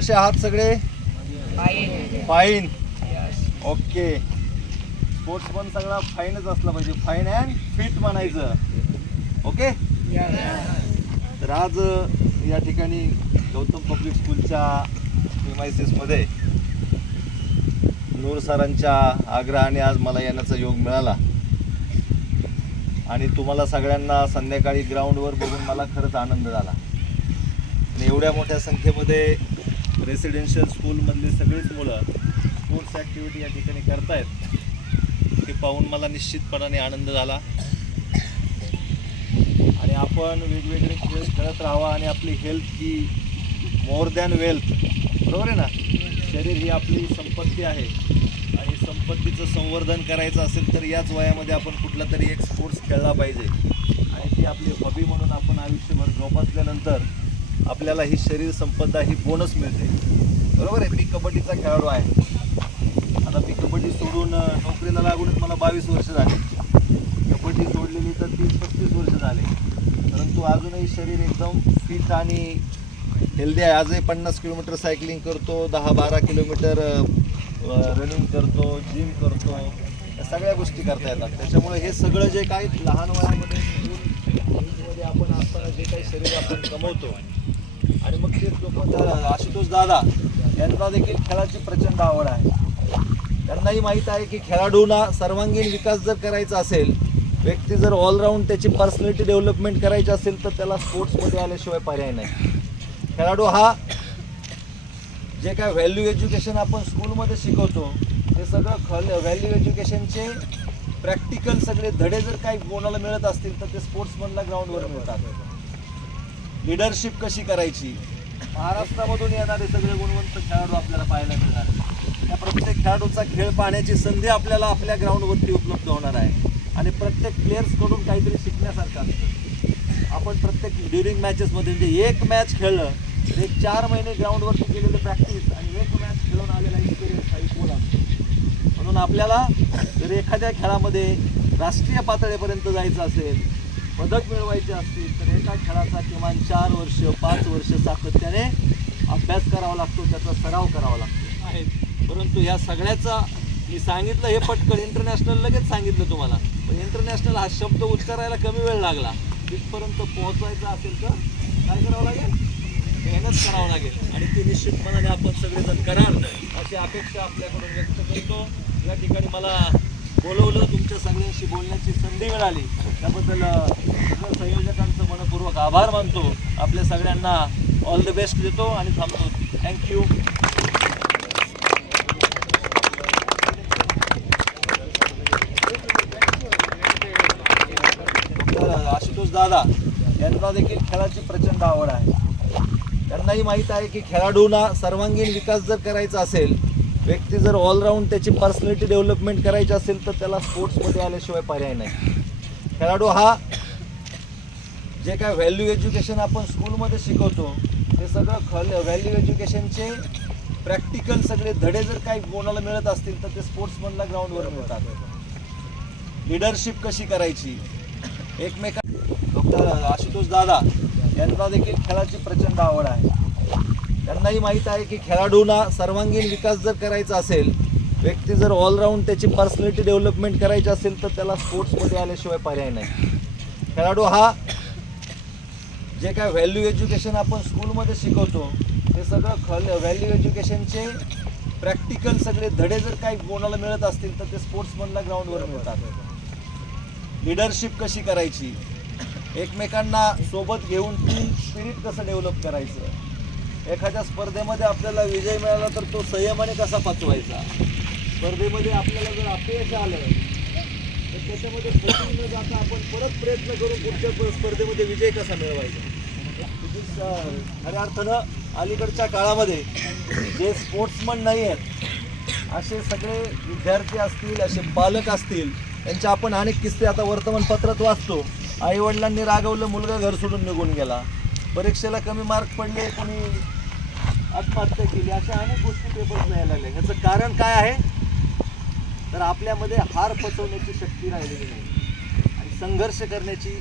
कसे आहात सगळे? फाईन ओके स्पोर्ट्स पण सगळा फाईनच असला पाहिजे. फाईन अँड फिट म्हणायचं. ओके तर आज या ठिकाणी गौतम पब्लिक स्कूलच्या मध्ये नूर सरांच्या आग्रहाने आज मला येण्याचा योग मिळाला. आणि तुम्हाला सगळ्यांना संध्याकाळी ग्राउंडवर बघून मला खरंच आनंद झाला. आणि एवढ्या मोठ्या संख्येमध्ये रेसिडेन्शियल स्कूलमधली सगळीच मुलं स्पोर्ट्स ॲक्टिव्हिटी या ठिकाणी करतायत. हे पाहून मला निश्चितपणाने आनंद झाला. आणि आपण वेगवेगळे खेळ खेळत राहावा आणि आपली हेल्थ ही मोर दॅन वेल्थ बरोबर आहे ना? शरीर ही आपली संपत्ती आहे. आणि संपत्तीचं संवर्धन करायचं असेल तर याच वयामध्ये आपण कुठला तरी एक स्पोर्ट्स खेळला पाहिजे. आणि ती आपली हॉबी म्हणून आपण आयुष्यभर जोपासल्यानंतर आपल्याला ही शरीर संपदा ही बोनस मिळते. बरोबर आहे? मी कबड्डीचा खेळाडू आहे. आता मी कबड्डी सोडून नोकरीला लागूनच मला बावीस वर्ष झाली. कबड्डी सोडलेली तर तीस पस्तीस वर्ष झाले. परंतु अजूनही शरीर एकदम फिट आणि हेल्दी आहे. आजही पन्नास किलोमीटर सायकलिंग करतो दहा बारा किलोमीटर रनिंग करतो जिम करतो. या सगळ्या गोष्टी करता येतात. त्याच्यामुळे हे सगळं जे काही लहान वयामध्ये मध्ये आपण असताना जे काही शरीर आपण कमवतो आणि मग ते लोक आशुतोष दादा यांना देखील खेळाची प्रचंड आवड आहे. त्यांनाही माहीत आहे की खेळाडूंना सर्वांगीण विकास जर करायचा असेल व्यक्ती जर ऑलराऊंड त्याची पर्सनॅलिटी डेव्हलपमेंट करायची असेल तर त्याला स्पोर्ट्समध्ये आल्याशिवाय पर्याय नाही. खेळाडू हा जे काय व्हॅल्यू एज्युकेशन आपण स्कूलमध्ये शिकवतो ते सगळं खल व्हॅल्यू एज्युकेशनचे प्रॅक्टिकल सगळे धडे जर काही कोणाला मिळत असतील तर ते स्पोर्ट्समनला ग्राउंडवर मिळतात. लिडरशिप कशी करायची? महाराष्ट्रामधून येणारे सगळे गुणवंत खेळाडू आपल्याला पाहायला मिळणार त्या प्रत्येक खेळाडूचा खेळ पाहण्याची संधी आपल्याला आपल्या ग्राउंडवरती उपलब्ध होणार आहे. आणि प्रत्येक प्लेयर्सकडून काहीतरी शिकण्यासारखं असतं. आपण प्रत्येक ड्युरिंग मॅचेसमध्ये म्हणजे एक मॅच खेळलं ते एक चार महिने ग्राउंडवरती केलेलं प्रॅक्टिस आणि एक मॅच खेळून आलेला एक्सपिरियन्स हा इक्वल असतो म्हणून आपल्याला जर एखाद्या खेळामध्ये राष्ट्रीय पातळीपर्यंत जायचं असेल पदक मिळवायचे असतील तर एका खेळाचा किमान चार वर्ष पाच वर्ष सातत्याने अभ्यास करावा लागतो त्याचा सराव करावा लागतो. आहे. परंतु ह्या सगळ्याचा मी सांगितलं हे पटकन इंटरनॅशनल लगेच सांगितलं तुम्हाला. पण इंटरनॅशनल हा शब्द उच्चारायला कमी वेळ लागला. तिथपर्यंत पोहोचवायचा असेल तर काय करावं लागेल? मेहनत करावं लागेल. आणि ती निश्चितपणाने आपण सगळेजण करार अशी अपेक्षा आपल्याकडून व्यक्त करतो. या ठिकाणी मला बोलवलं तुमच्या सगळ्यांशी बोलण्याची संधी मिळाली. त्याबद्दल संयोजकांचं मनपूर्वक आभार मानतो. आपल्या सगळ्यांना ऑल द बेस्ट देतो आणि थांबतो. थँक्यू आशुतोष दादा यांना देखील खेळाची प्रचंड आवड आहे. त्यांनाही माहीत आहे की खेळाडूंना सर्वांगीण विकास जर करायचा असेल व्यक्ती जर ऑलराऊंड त्याची पर्सनॅलिटी डेव्हलपमेंट करायची असेल तर त्याला स्पोर्ट्समध्ये आल्याशिवाय पर्याय नाही. खेळाडू हा जे काय व्हॅल्यू एज्युकेशन आपण स्कूलमध्ये शिकवतो ते सगळं खल व्हॅल्यू एज्युकेशनचे प्रॅक्टिकल सगळे धडे जर काही कोणाला मिळत असतील तर ते स्पोर्ट्समनला ग्राउंडवर मिळतात. लिडरशिप कशी करायची? एकमेका डॉक्टर आशुतोष दादा यांना देखील खेळाची प्रचंड आवड आहे. त्यांनाही माहीत आहे की खेळाडूंना सर्वांगीण विकास जर करायचा असेल व्यक्ती जर ऑलराऊंड त्याची पर्सनॅलिटी डेव्हलपमेंट करायची असेल तर त्याला स्पोर्ट्समध्ये आल्याशिवाय पर्याय नाही. खेळाडू हा जे काय व्हॅल्यू एज्युकेशन आपण स्कूलमध्ये शिकवतो ते सगळं खल व्हॅल्यू एज्युकेशनचे प्रॅक्टिकल सगळे धडे जर काही कोणाला मिळत असतील तर ते स्पोर्ट्समनला ग्राउंडवर मिळतात. लिडरशिप कशी करायची? एकमेकांना सोबत घेऊन टीम स्पिरिट कसं डेव्हलप करायचं? एखाद्या स्पर्धेमध्ये आपल्याला विजय मिळाला तर तो संयमाने कसा पाचवायचा? स्पर्धेमध्ये आपल्याला जर अपयश आलं तर त्याच्यामध्ये न जाता आपण परत प्रयत्न करून पुढच्या स्पर्धेमध्ये विजय कसा मिळवायचा? खऱ्या अर्थानं अलीकडच्या काळामध्ये जे स्पोर्ट्समन नाही आहेत असे सगळे विद्यार्थी असतील असे पालक असतील यांचे आपण अनेक किस्से आता वर्तमानपत्रात वाचतो. आईवडिलांनी रागवलं मुलगा घर सोडून निघून गेला. परीक्षेला कमी मार्क पडले कोणी आत्महत्या केली अशा अनेक गोष्टी पेपर्स यायला लागल्या ह्याचं कारण काय आहे? तर आपल्यामध्ये हार पचवण्याची शक्ती राहिलेली नाही. आणि संघर्ष करण्याची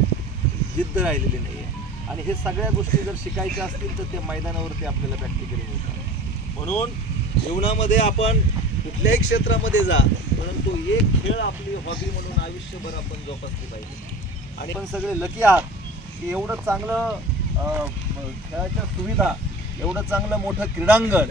जिद्द राहिलेली नाही आहे आणि हे सगळ्या गोष्टी जर शिकायच्या असतील तर त्या मैदानावरती आपल्याला प्रॅक्टिकली मिळतात. म्हणून जीवनामध्ये आपण कुठल्याही क्षेत्रामध्ये जा परंतु एक खेळ आपली हॉबी म्हणून आयुष्यभर आपण जोपासली पाहिजे. आणि आपण सगळे लकी आहात. की एवढं चांगलं खेळाच्या सुविधा एवढं चांगलं मोठं क्रीडांगण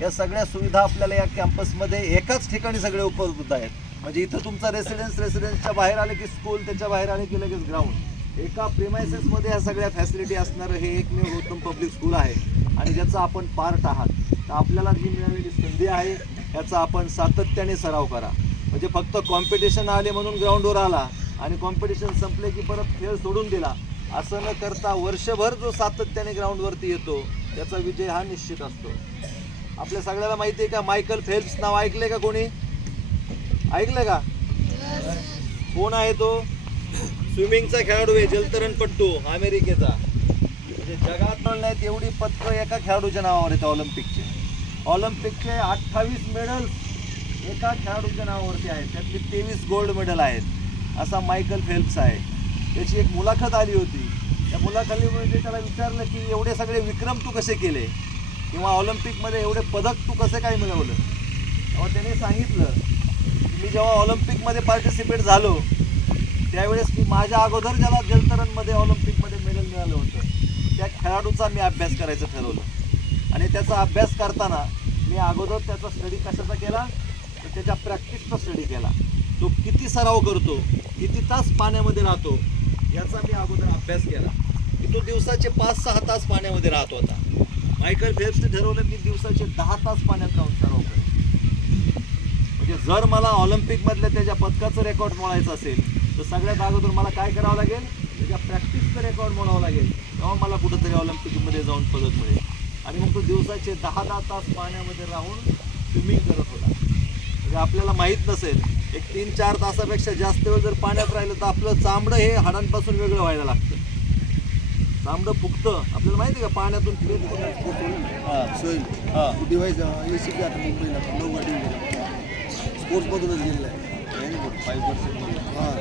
या सगळ्या सुविधा आपल्याला या कॅम्पसमध्ये एकाच ठिकाणी सगळे उपलब्ध आहेत. म्हणजे इथं तुमचा रेसिडेन्स रेसिडेन्सच्या बाहेर आले की स्कूल त्याच्या बाहेर आले की लगेच ग्राउंड एका प्रेमायसेसमध्ये ह्या सगळ्या फॅसिलिटी असणारं हे एकमेव उत्तम पब्लिक स्कूल आहे. आणि ज्याचा आपण पार्ट आहात. तर आपल्याला जी मिळालेली संधी आहे याचा आपण सातत्याने सराव करा. म्हणजे फक्त कॉम्पिटिशन आले म्हणून ग्राउंडवर आला आणि कॉम्पिटिशन संपले की परत खेळ सोडून दिला असं न करता वर्षभर जो सातत्याने ग्राउंडवरती येतो त्याचा विजय हा निश्चित असतो. आपल्या सगळ्याला माहिती आहे का? मायकल फेल्प्स नाव ऐकले का कोणी? ऐकलं का? कोण आहे तो? स्विमिंगचा खेळाडू आहे जलतरणपट्टू अमेरिकेचा. म्हणजे जगात नाहीत एवढी पत्र एका खेळाडूच्या नावावर आहेत ऑलिम्पिकचे. ऑलिम्पिकचे अठ्ठावीस मेडल्स एका खेळाडूच्या नावावरती आहेत. त्यातले तेवीस गोल्ड मेडल आहेत. असा मायकल फेल्प्स आहे. त्याची एक मुलाखत आली होती. त्या मुलाखतीमध्ये त्याला विचारलं की एवढे सगळे विक्रम तू कसे केले? किंवा ऑलिम्पिकमध्ये एवढे पदक तू कसं काय मिळवलं? तेव्हा त्याने सांगितलं की मी जेव्हा ऑलिम्पिकमध्ये पार्टिसिपेट झालो त्यावेळेस मी माझ्या अगोदर ज्याला जलतरणमध्ये ऑलिम्पिकमध्ये मेडल मिळालं होतं त्या खेळाडूचा मी अभ्यास करायचं ठरवलं. आणि त्याचा अभ्यास करताना मी अगोदर त्याचा स्टडी कशाचा केला? तर त्याच्या प्रॅक्टिसचा स्टडी केला. तो किती सराव करतो किती तास पाण्यामध्ये राहतो याचा मी अगोदर अभ्यास केला. की तो दिवसाचे पाच सहा तास पाण्यामध्ये राहत होता. मायकल फेल्प्सने ठरवलं मी दिवसाचे दहा तास पाण्यात राहून सराव करेन. म्हणजे जर मला ऑलिम्पिकमधल्या त्याच्या पदकाचं रेकॉर्ड मोडायचं असेल तर सगळ्यात अगोदर मला काय करावं लागेल? त्याच्या प्रॅक्टिसचं रेकॉर्ड मोडावं लागेल. तेव्हा मला कुठंतरी ऑलिम्पिकमध्ये जाऊन पदक मिळेल. आणि मग तो दिवसाचे दहा दहा तास पाण्यामध्ये राहून स्विमिंग करत होता. म्हणजे आपल्याला माहीत नसेल एक तीन चार तासापेक्षा जास्त वेळ जर पाण्यात राहिलं तर आपलं चामडं हे हाडांपासून वेगळं व्हायला लागतं. चामडं फुगतं. आपल्याला माहिती आहे का पाण्यातून हां सोईल. हां. डिवाईस ए सी पी आता मुंबईला नऊ गाडी स्पोर्ट्समधूनच गेलेला आहे. फाईव्ह पर्सेंट हां.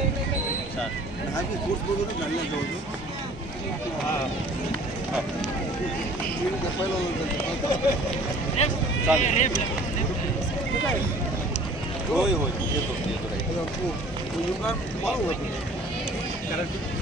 हा बी स्पोर्ट्समधूनच जवळजवळ. पहिला चालेल. होय होय येतो येतो युगान होतं